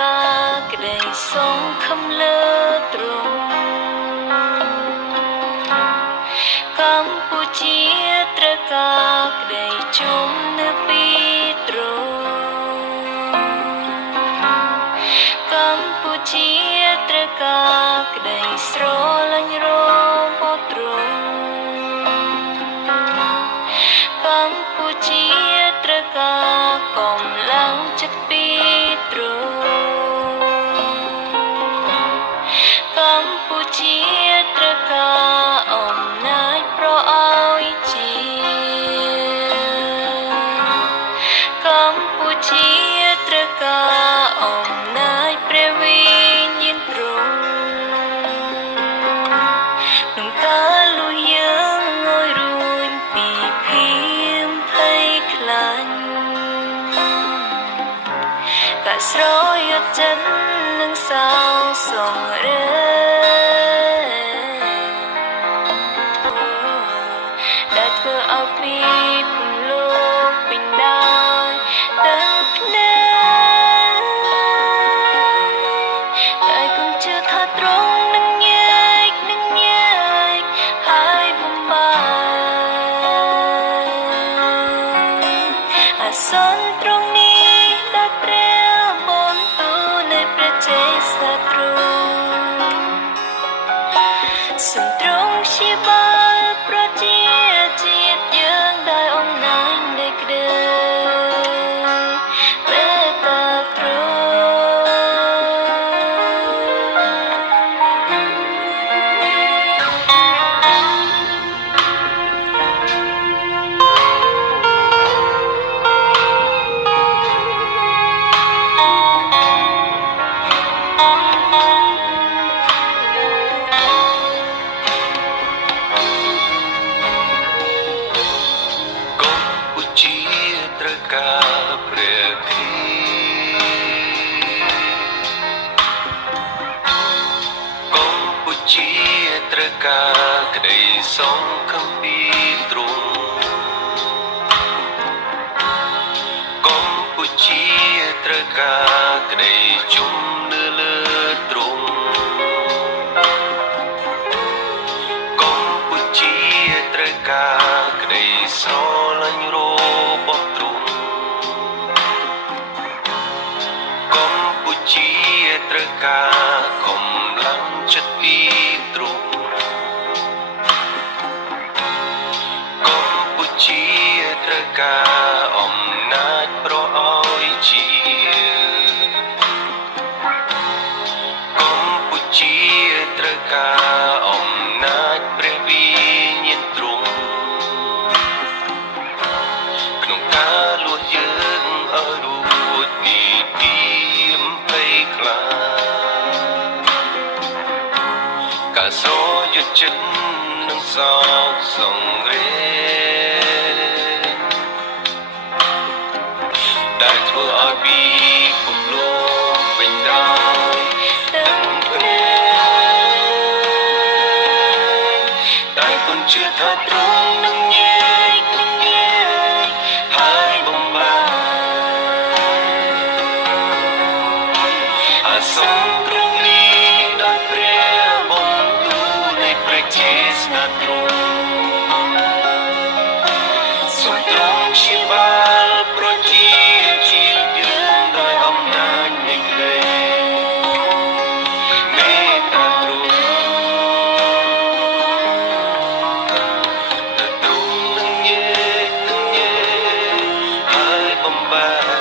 ការក្តីសង្ឃឹមលើទ្រង់កម្ពុជាត្រូវការក្តីជំនឿពីទ្រង់កម្ពុជាត្រូវការក្តីស្រឡាញ់របស់ទ្រង់កម្ពុជាត្រូវការកម្លាំងចិត្តពីទ្រង់កម្ពុជាត្រូវការអំណាចប្រឲ្យជាកម្ពុជាត្រូវការអំណាចព្រះវិញ្ញាណទ្រង់ក្នុងការលុះយើងឲ្យរួញពីភាពភ័យខ្លាចការស្រយត់ចិត្តនឹងសោសង្រើដែលធ្វើឲ្យពីពំលោកពេញដោយទឹកភ្នែកតែគុំជឿថាទ្រង់នឹងញែកហើយបំបាយអាសន្នទ្រង់នេះដែលព្រះបន្ទូលនៃព្រះចេស្តាទ្រង់សូមទ្រង់ព្យាបាលប្រជាជាតិយើងដោយអំណាចនៃក្តីមេត្តាទ្រជាត្រូវការព្រះគ្រីកម្ពុជាត្រូវការក្តីសង្ឃឹមពីទ្រង់កម្ពុជាត្រូវការក្តីជំនឿលើទ្រង់កម្ពុជាត្រូវការក្តីស្រឡាញ់របស់ទ្រង់កម្ពុជាត្រូវការកម្លាំងចិត្តពីទ្រង់កម្ពុជាត្រូវការអំណាចប្រឲ្យជាកម្ពុជាត្រូវការអំណាចព្រះវិញ្ញាណទ្រង់ក្នុងការលួចយើងឲ្យរួចពីភាពភ័យខ្លាចការស្រយត់ចិត្តនឹងសោកសង្រេដែលធ្វើឲ្យពីពុំលោកពេញដោយទឹកភ្នែកតែគុណជឿថាទ្រង់នឹងញែកហើយបំបាយអាសន្នទ្រង់នេះដោយព្រះបន្ទូលនៃព្រះចេស្តាទ្រង់សូមទ្រង់ព្យាបាលប្រជាជាតិយើងដោយអំណាចនៃក្តីមេត្តាទ្រង់ដែលទ្រង់នឹងញែកហើយបំបាយ